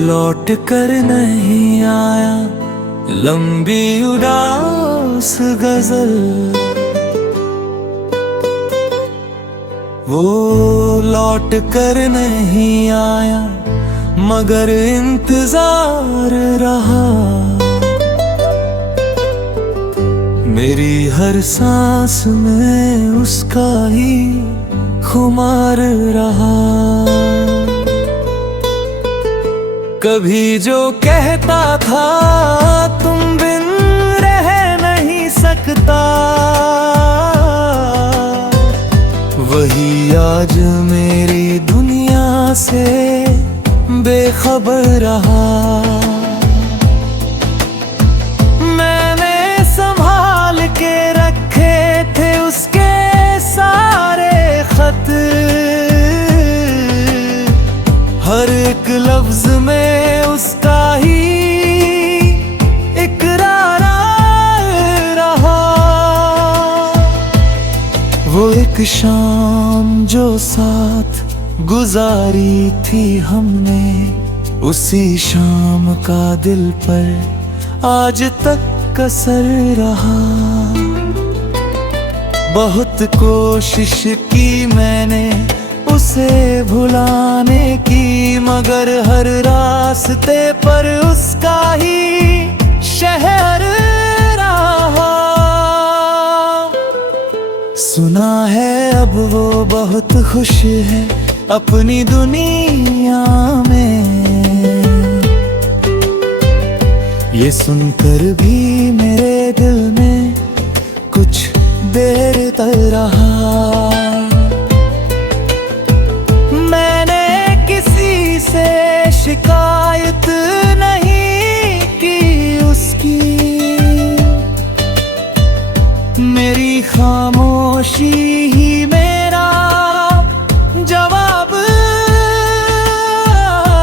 लौट कर नहीं आया, लंबी उदास गजल। वो लौट कर नहीं आया, मगर इंतजार रहा। मेरी हर सांस में उसका ही खुमार रहा। कभी जो कहता था तुम बिन रह नहीं सकता, वही आज मेरी दुनिया से बेखबर रहा। मैंने संभाल के रखे थे उसके सारे खत, हर एक लफ्ज में उसका ही इकरार रहा। वो एक शाम जो साथ गुजारी थी हमने, उसी शाम का दिल पर आज तक कसर रहा। बहुत कोशिश की मैंने उसे भुलाने की, मगर हर रास्ते पर उसका ही शहर रहा। सुना है अब वो बहुत खुश है अपनी दुनिया में, ये सुनकर भी मेरे दिल में कुछ देर तक रहा। मैंने किसी से शिकायत नहीं की उसकी, मेरी खामोशी ही मेरा जवाब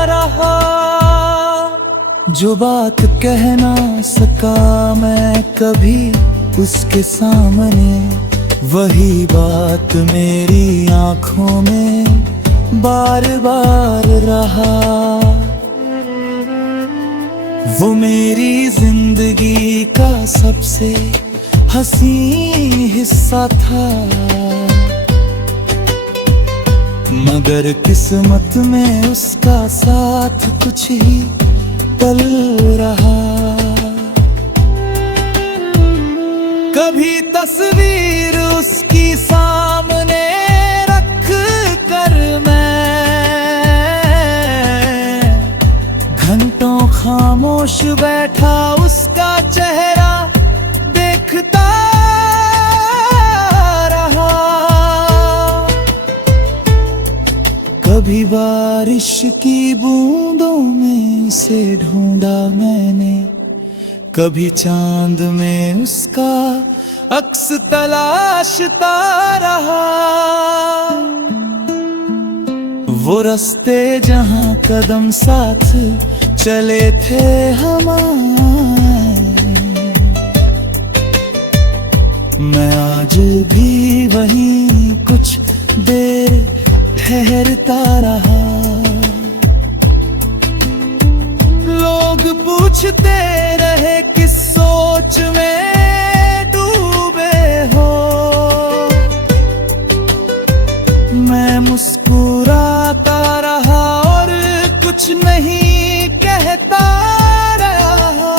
रहा। जो बात कह ना सका मैं कभी उसके सामने, वही बात मेरी आंखों में बार बार रहा। वो मेरी जिंदगी का सबसे हंसी हिस्सा था, मगर किस्मत में उसका साथ कुछ ही पल रहा। कभी तस्वीर उसकी सामने रख कर मैं घंटों खामोश बैठा उसका चेहरा देखता रहा। कभी बारिश की बूंदों में उसे ढूंढा मैंने, कभी चांद में उसका अक्स तलाशता रहा। वो रास्ते जहां कदम साथ चले थे हमारे, मैं आज भी वहीं कुछ देर ठहरता रहा। लोग पूछते रहे किस सोच में डूबे हो, मैं मुस्कुराता रहा और कुछ नहीं कहता रहा।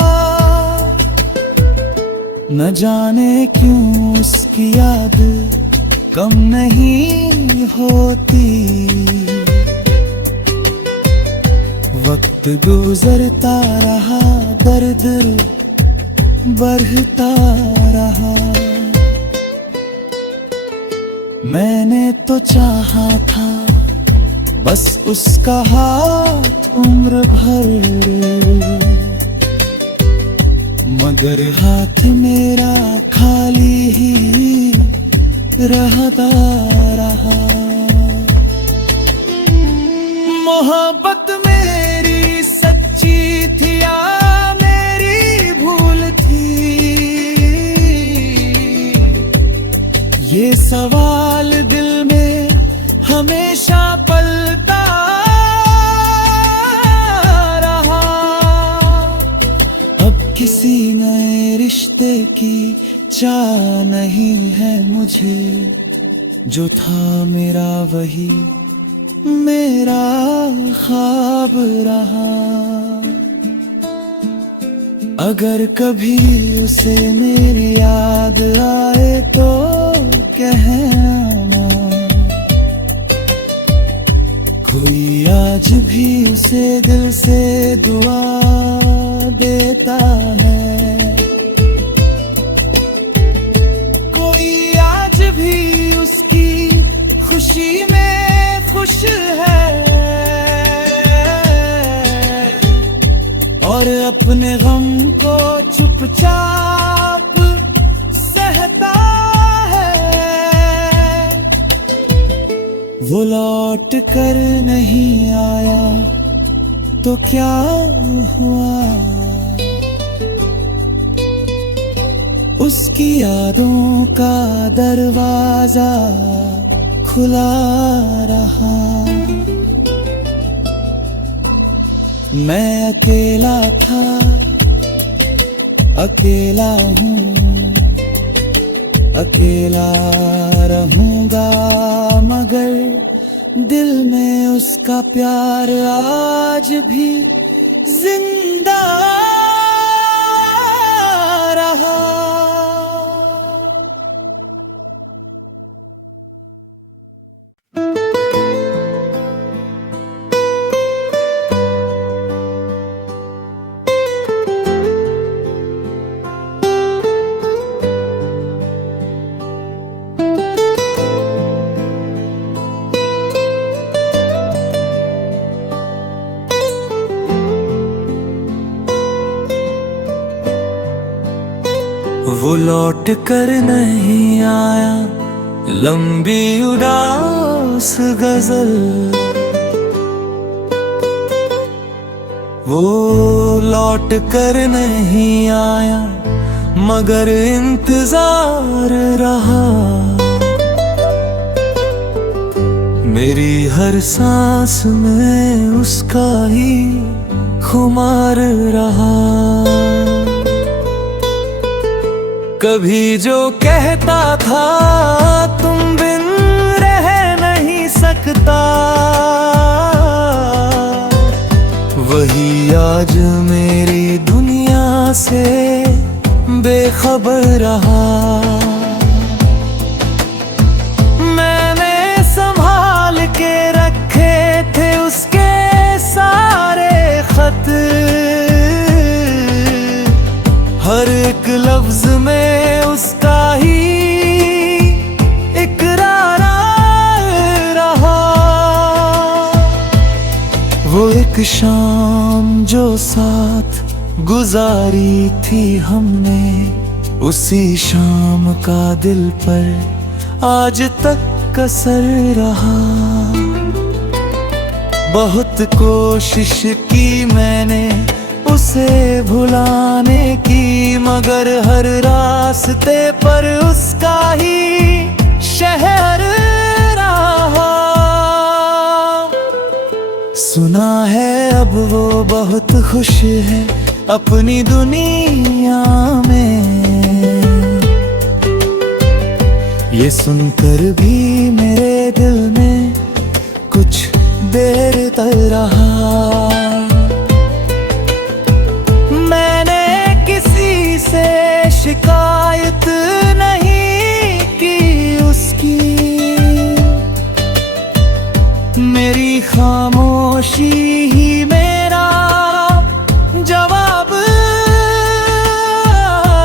न जाने क्यों उसकी याद कम नहीं होती, वक्त गुजरता रहा दर्द बढ़ता रहा। मैंने तो चाहा था बस उसका हाथ उम्र भर, मगर हाथ मेरा खाली ही रहता रहा। मोहब्बत मेरी सच्ची थी या मेरी भूल थी, ये सवाल दिल में हमेशा पलता रहा। की चाह नहीं है मुझे, जो था मेरा वही मेरा ख्वाब रहा। अगर कभी उसे मेरी याद आए तो कहना, कोई आज भी उसे दिल से दुआ देता है, कोई आज भी उसकी खुशी में खुश है, और अपने गम को चुपचाप सहता है। वो लौट कर नहीं आया तो क्या हुआ, उसकी यादों का दरवाजा खुला रहा। मैं अकेला था, अकेला हूँ, अकेला रहूंगा, मगर दिल में उसका प्यार आज भी जिंदा रहा। वो लौट कर नहीं आया, लंबी उदास गजल, वो लौट कर नहीं आया, मगर इंतजार रहा। मेरी हर सांस में उसका ही खुमार रहा। कभी जो कहता था तुम बिन रह नहीं सकता, वही आज मेरी दुनिया से बेखबर रहा। मैंने संभाल के रखे थे उसके सारे खत, हर एक लफ्ज में उसका ही इकरार रहा। वो एक शाम जो साथ गुजारी थी हमने, उसी शाम का दिल पर आज तक कसर रहा। बहुत कोशिश की मैंने उसे भुलाने की, मगर हर रास्ते पर उसका ही शहर रहा। सुना है अब वो बहुत खुश है अपनी दुनिया में, ये सुनकर भी मेरे दिल में कुछ देर तक रहा। से शिकायत नहीं की उसकी, मेरी खामोशी ही मेरा जवाब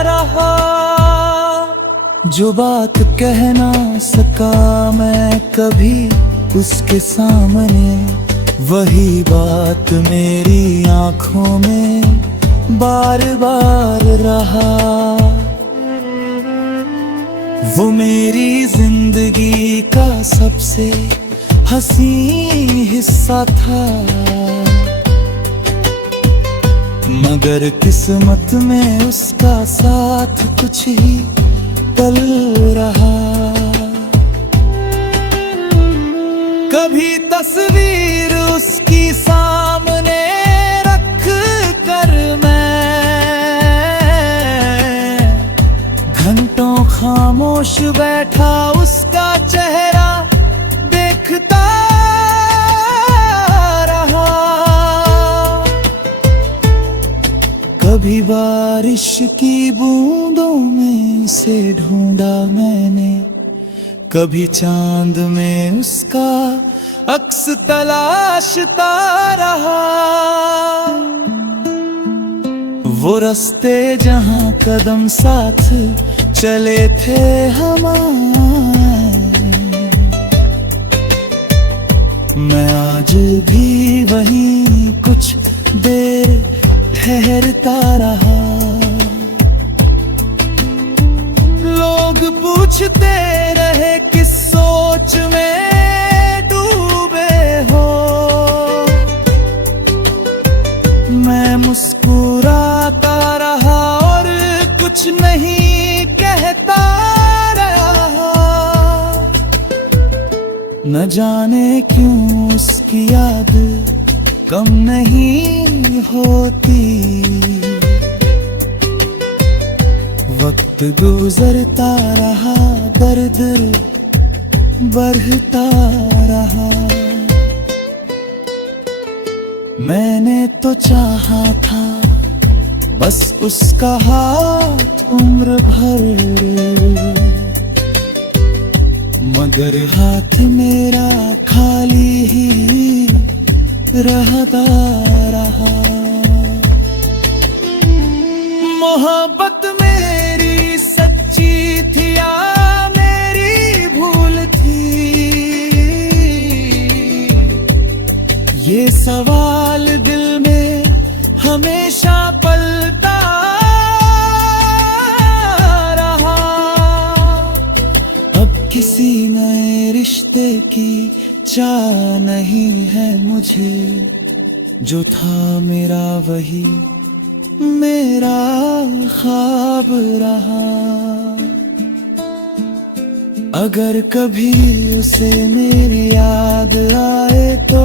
रहा। जो बात कह ना सका मैं कभी उसके सामने, वही बात मेरी आंखों में बार बार रहा। वो मेरी जिंदगी का सबसे हंसी हिस्सा था, मगर किस्मत में उसका साथ कुछ ही पल रहा। कभी तस्वीर उसकी सामने रख कर मैं खामोश बैठा उसका चेहरा देखता रहा। कभी बारिश की बूंदों में उसे ढूंढा मैंने, कभी चांद में उसका अक्स तलाशता रहा। वो रास्ते जहां कदम साथ चले थे हमारे, मैं आज भी वहीं कुछ देर ठहरता रहा। लोग पूछते रहे किस सोच में डूबे हो, मैं मुस्कुराता रहा और कुछ नहीं कहता रहा। न जाने क्यों उसकी याद कम नहीं होती, वक्त गुजरता रहा, दर्द बढ़ता रहा। मैंने तो चाहा था बस उसका हाथ उम्र भर, मगर हाथ मेरा खाली ही रहता रहा। मोहब्बत मेरी सच्ची थी या मेरी भूल थी, ये सवाल दिल में हमेशा पलता रहा। अब किसी नए रिश्ते की चाह नहीं है मुझे, जो था मेरा वही मेरा ख्वाब रहा। अगर कभी उसे मेरी याद आए तो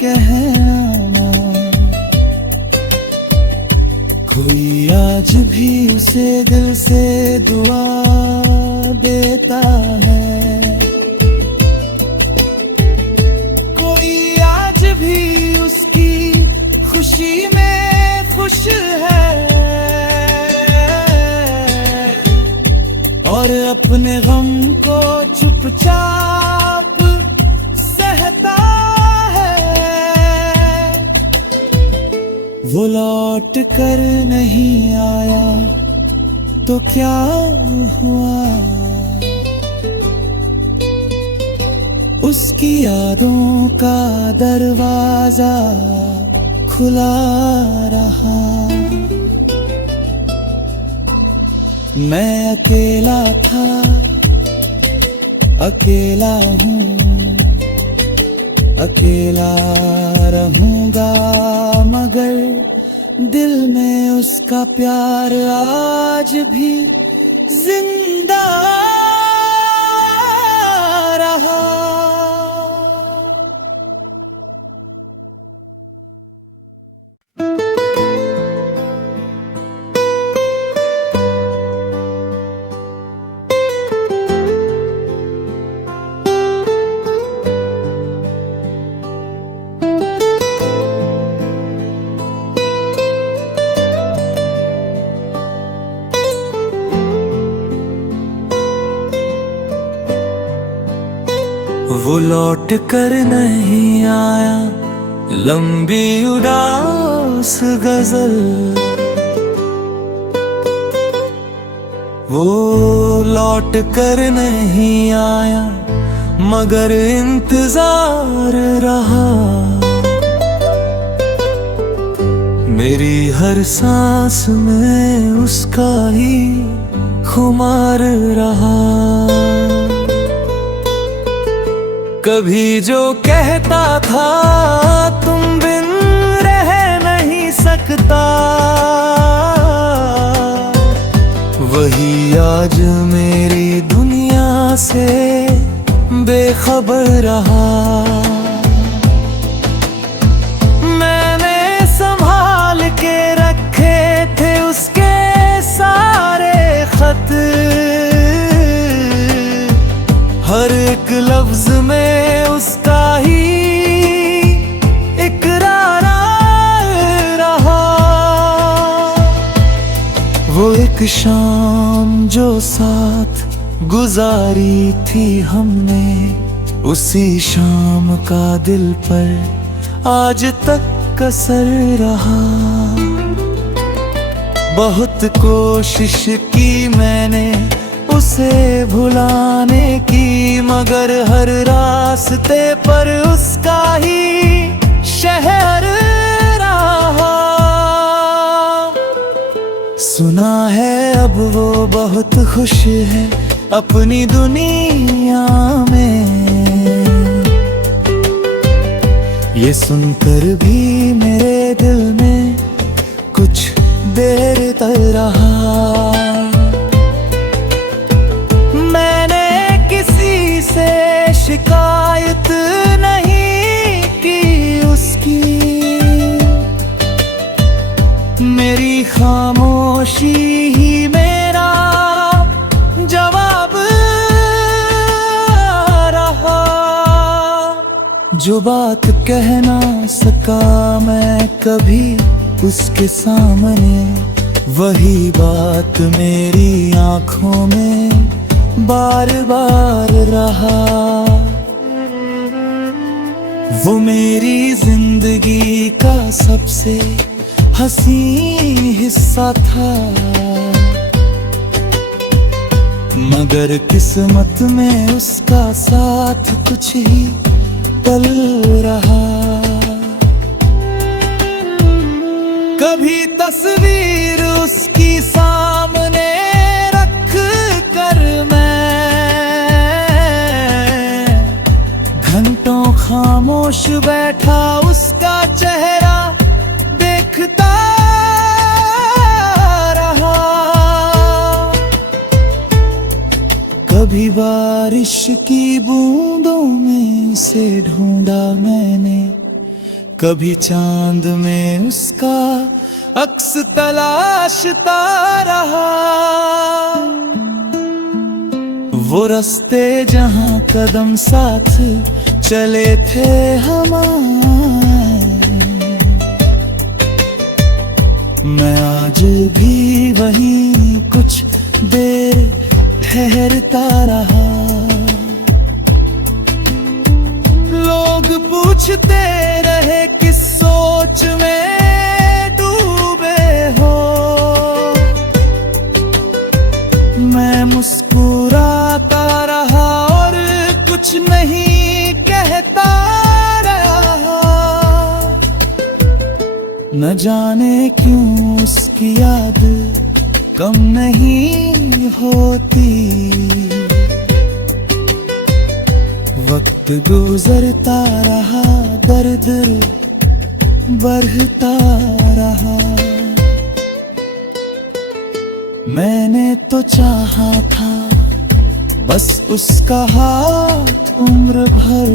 कहना, कोई आज भी उसे दिल से दुआ देता है, कोई आज भी उसकी खुशी में खुश है, और अपने गम को चुपचाप सहता है। वो लौट कर नहीं आया तो क्या हुआ, उसकी यादों का दरवाजा खुला रहा। मैं अकेला था, अकेला हूँ, अकेला रहूंगा, मगर दिल में उसका प्यार आज भी जिंदा रहा। वो लौट कर नहीं आया, लंबी उदास गजल, वो लौट कर नहीं आया, मगर इंतजार रहा। मेरी हर सांस में उसका ही खुमार रहा। कभी जो कहता था तुम बिन रह नहीं सकता, वही आज मेरी दुनिया से बेखबर रहा। मैंने संभाल के रखे थे उसके सारे खत, शाम जो साथ गुजारी थी हमने, उसी शाम का दिल पर आज तक कसर रहा। बहुत कोशिश की मैंने उसे भुलाने की, मगर हर रास्ते पर उसका ही शहर रहा। सुना है अब वो बहुत खुश है अपनी दुनिया में, ये सुनकर भी मेरे दिल में कुछ देर तक रहा। मैंने किसी से शिकायत नहीं की उसकी, मेरी खामोशी ही मेरा जवाब रहा। जो बात कह ना सका मैं कभी उसके सामने, वही बात मेरी आंखों में बार बार रहा। वो मेरी जिंदगी का सबसे हसीन हिस्सा था, मगर किस्मत में उसका साथ कुछ ही पल रहा। कभी तस्वीर उसकी सामने रख कर मैं घंटों खामोश बैठा उसका चेहरा देखता रहा। कभी बारिश की बूंदों में उसे ढूंढा मैंने, कभी चांद में उसका अक्स तलाशता रहा। वो रास्ते जहां कदम साथ चले थे हमारे, मैं आज भी वहीं कुछ देर ठहरता रहा। लोग पूछते रहे किस सोच में डूबे हो, मैं मुस्कुराता रहा और कुछ नहीं कहता रहा। न जाने क्यों उसकी याद कम नहीं होती, वक्त गुजरता रहा दर्द बढ़ता रहा। मैंने तो चाहा था बस उसका हाथ उम्र भर,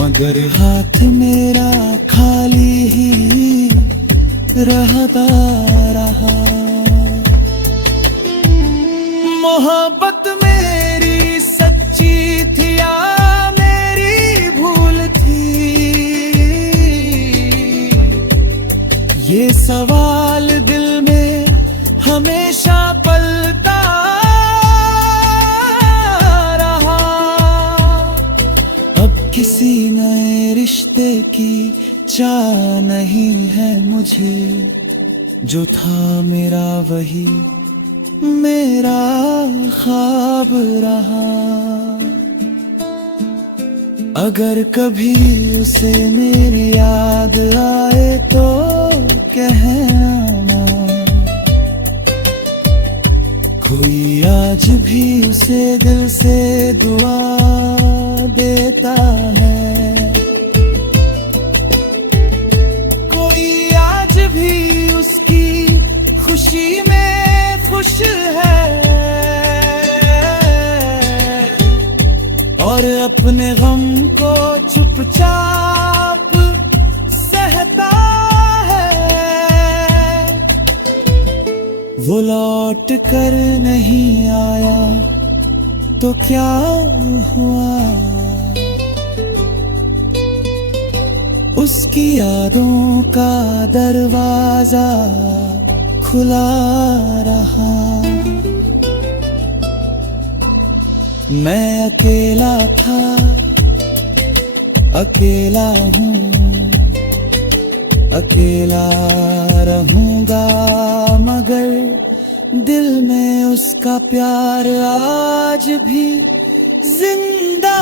मगर हाथ मेरा खाली ही रहता रहा। मोहब्बत मेरी सच्ची थी या मेरी भूल थी, ये सवाल दिल में हमेशा पलता रहा। अब किसी नए रिश्ते की चाह नहीं है मुझे, जो था मेरा वही मेरा ख्वाब रहा। अगर कभी उसे मेरी याद आए तो कहना, कोई आज भी उसे दिल से दुआ देता है, कोई आज भी उसकी खुशी में खुश है, और अपने गम को चुपचाप सहता है। वो लौट कर नहीं आया तो क्या हुआ, उसकी यादों का दरवाजा खुला रहा। मैं अकेला था, अकेला हूँ, अकेला रहूंगा, मगर दिल में उसका प्यार आज भी जिंदा